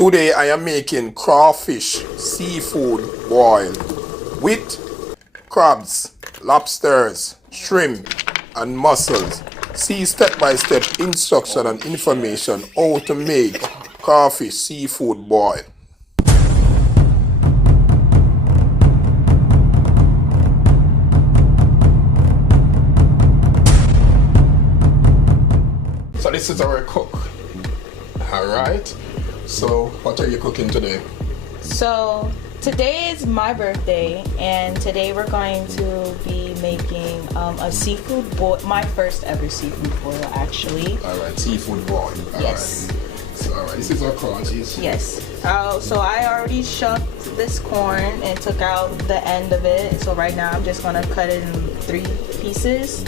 Today I am making crawfish seafood boil with crabs, lobsters, shrimp and mussels. See step-by-step instruction and information how to make crawfish seafood boil. So this is our cook. Alright. So what are you cooking today? So today is my birthday, and today we're going to be making a seafood boil, my first ever seafood boil actually. Alright, seafood boil. Yes. So alright, this is our corn cheese. Yes. So I already shucked this corn and took out the end of it. So right now I'm just gonna cut it in 3 pieces.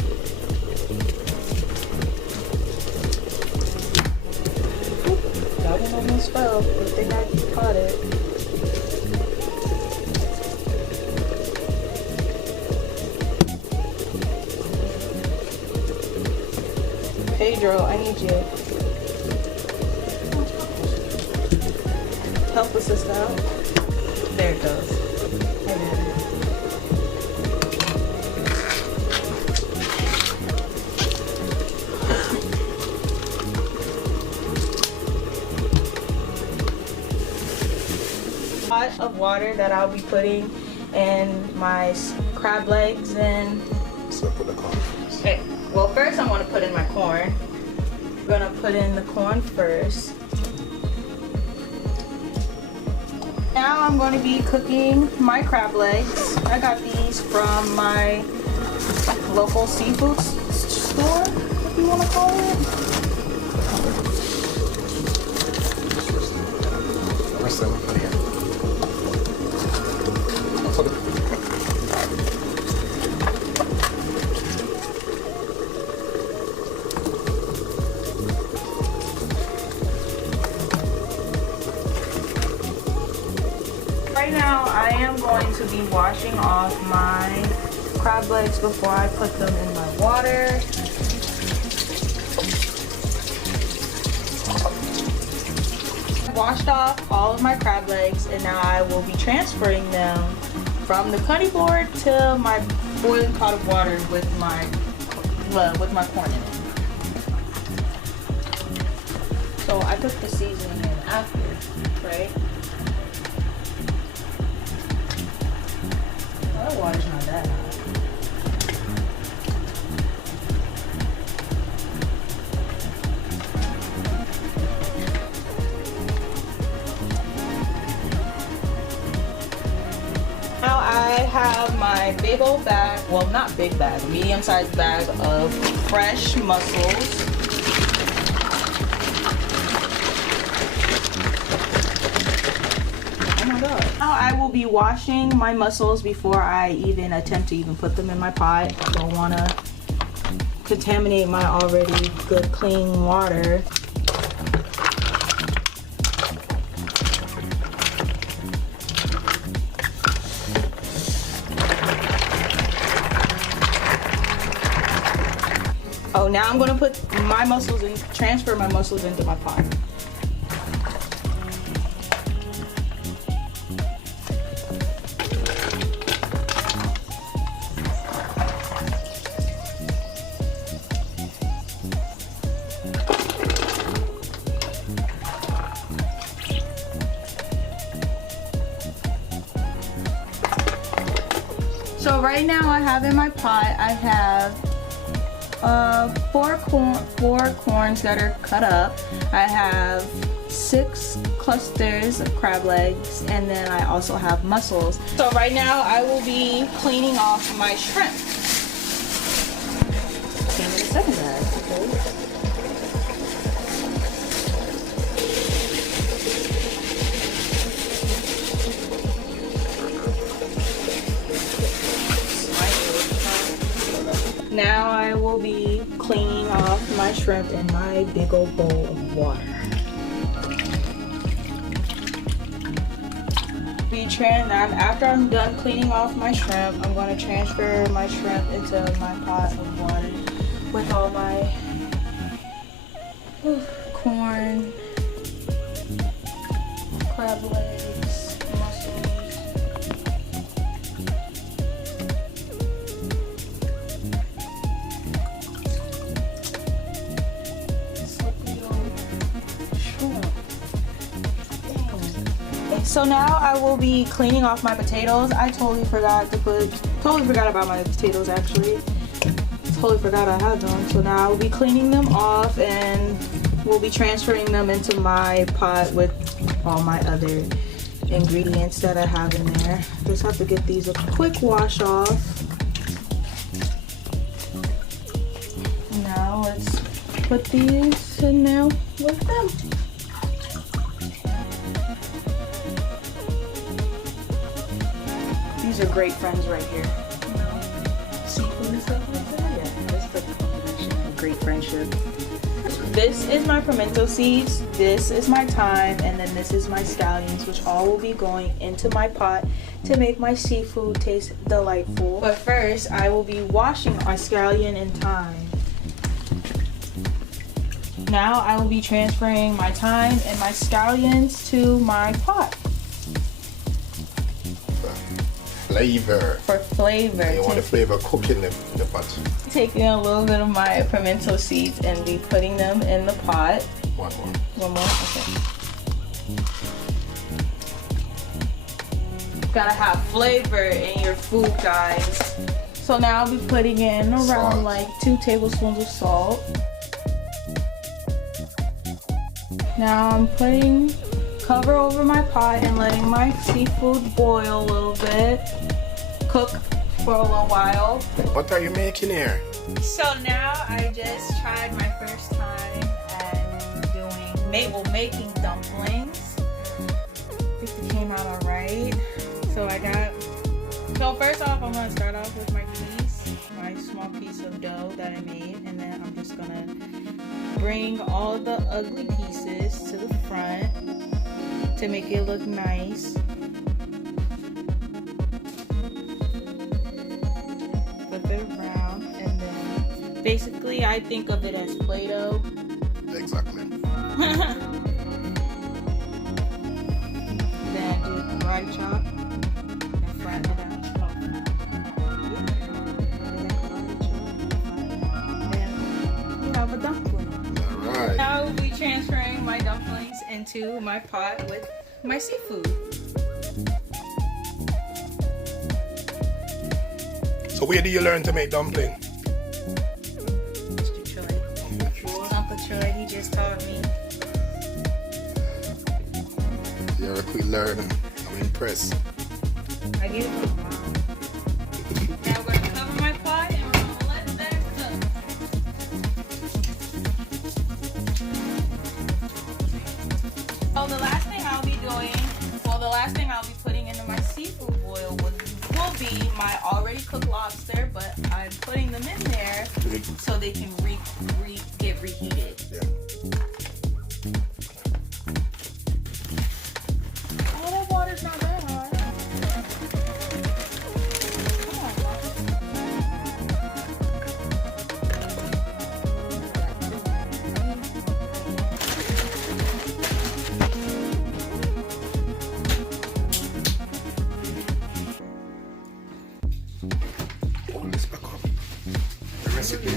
That one almost fell. Good thing I caught it. Pedro, I need you. Help us sister out. There it goes. Pot of water that I'll be putting in my crab legs and. So put the corn first. Okay. Well, first I want to put in my corn. I'm gonna put in the corn first. Now I'm going to be cooking my crab legs. I got these from my local seafood store, if you want to call it. Right now I am going to be washing off my crab legs before I put them in my water. I washed off all of my crab legs, and now I will be transferring them from the cutting board to my boiling pot of water with my corn in it. So I put the seasoning in after, right? The water's not that hot. Now I have my big old bag, well not big bag, medium-sized bag of fresh mussels. Oh my god. Now I will be washing my mussels before I even attempt to put them in my pot. I don't want to contaminate my already good clean water. Oh, now I'm going to put my mussels in, transfer my mussels into my pot. So right now I have in my pot, I have 4 corns that are cut up. I have 6 clusters of crab legs, and then I also have mussels. So right now I will be cleaning off my shrimp. Came in the second bag, okay. Now I will be cleaning off my shrimp in my big old bowl of water. After I'm done cleaning off my shrimp, I'm going to transfer my shrimp into my pot of water with all my corn, crab legs, mussels. So now I will be cleaning off my potatoes. I totally forgot about my potatoes actually. Totally forgot I had them. So now I'll be cleaning them off and we'll be transferring them into my pot with all my other ingredients that I have in there. Just have to get these a quick wash off. Now let's put these in there with them. These are great friends right here. Seafood and stuff like that. Yeah, that's the combination of great friendship. This is my pimento seeds, this is my thyme, and then this is my scallions, which all will be going into my pot to make my seafood taste delightful. But first, I will be washing my scallion and thyme. Now I will be transferring my thyme and my scallions to my pot. Flavor. For flavor. You want the flavor cooking in the pot. Taking a little bit of my pimento seeds and be putting them in the pot. One more. One more? Okay. Gotta have flavor in your food, guys. So now I'll be putting in around salt. like 2 tablespoons of salt. Now I'm putting cover over my pot and letting my seafood boil a little bit. Cook for a little while. What are you making here? So now I just tried my first time at making dumplings. I think they came out alright. So first off, I'm gonna start off with my small piece of dough that I made, and then I'm just gonna bring all the ugly pieces to the front to make it look nice. Flip it around, and then basically I think of it as Play-Doh. Exactly. Then do dry chop and flatten it out. And you have a dumpling. Alright. Now we'll be transferring my dumplings into my pot with my seafood. So where do you learn to make dumpling? Mr. Troy. Uncle Troy, he just taught me. You're a quick learner. I'm impressed. I gave it to my mom. Now we're gonna cover my pot and we're gonna let that cook. Oh, the last thing I'll be putting into my seafood boil will be my already cooked lobster, but I'm putting them in there so they can get reheated. Yeah. Oh, that water's not that hard. Come on, Hold this back up. The recipe.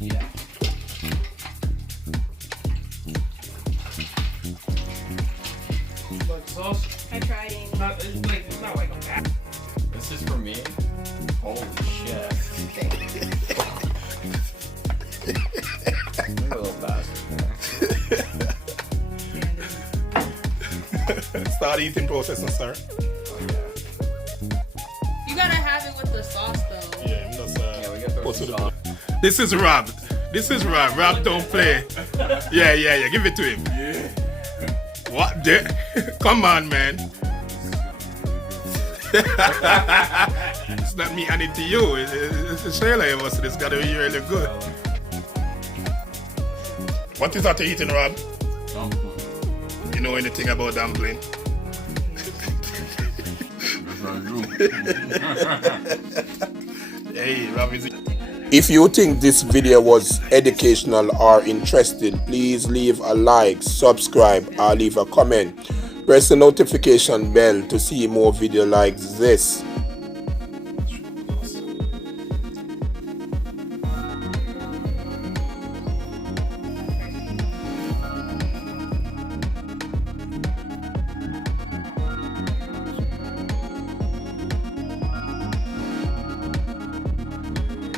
Yeah. Like sauce? I tried it. It's not like a back. This is for me? Holy shit. Little bastard. Start eating process, sir. Oh yeah. You gotta have it with the sauce though. Yeah, I'm just, Yeah, we got go those to the- sauce. This is Rob. Rob don't play. Yeah. Give it to him. Yeah. What? Come on, man. It's not me handing it to you. It's Shayla. It's gotta be really good. What is that you're eating, Rob? You know anything about dumpling? Hey, Rob is If you think this video was educational or interesting, please leave a like, subscribe, or leave a comment. Press the notification bell to see more videos like this.